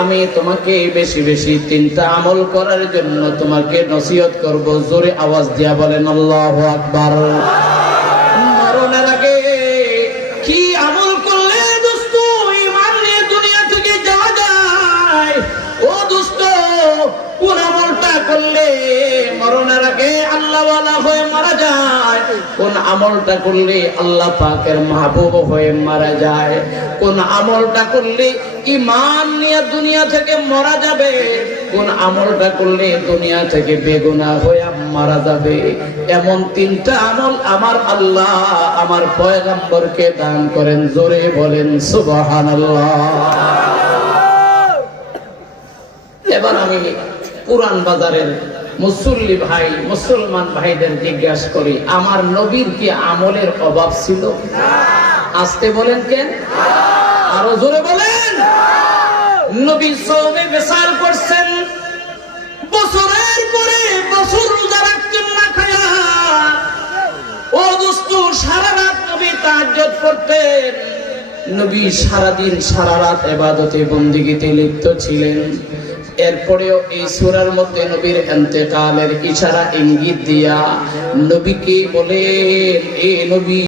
আমি তোমাকে বেশি বেশি তিনটা আমল করার জন্য তোমাকে নসিহত করব। জোরে আওয়াজ দিয়া বলেন আল্লাহু আকবার। মরণের আগে কি আমল করলে দোস্ত ঈমান নিয়ে দুনিয়া থেকে যাওয়া যায়? ও দোস্ত, কোন আমলটা করলে মরণের আগে আল্লাহওয়ালা হয়ে মারা যায়? কোন আমলটা করলে আল্লাহ পাকের মাহবুব হয়ে মারা যায়? কোন আমলটা করলে ঈমান নিয়ে দুনিয়া থেকে মারা যাবে? কোন আমলটা করলে দুনিয়া থেকে বেগুনাহ হয়ে মারা যাবে? এমন তিনটা আমল আমার আল্লাহ আমার পয়গম্বরকে দান করেন। জোরে বলেন সুবহানাল্লাহ। এবার আমি পুরান বাজারের মুসল্লি ভাই মুসলমান ভাইদের জিজ্ঞাসা করি, আমার নবীর কি আমলের অভাব ছিল? আসতে বলেন কেন? আরো জোরে বলেন। নবী সওমে বিশাল করছেন, বছরের পরে বছর রোজা রাখতেন না খায়া। ও দোস্ত, সারা রাত নবী তাহাজ্জুদ করতেন। নবী সারাদিন সারা রাত ইবাদতে বন্দেগীতে লিপ্ত ছিলেন। এরপরেও এই সূরার মধ্যে নবীর ইন্তেকালের ইশারা ইঙ্গিত দিয়া নবীকে বলেন, এ নবী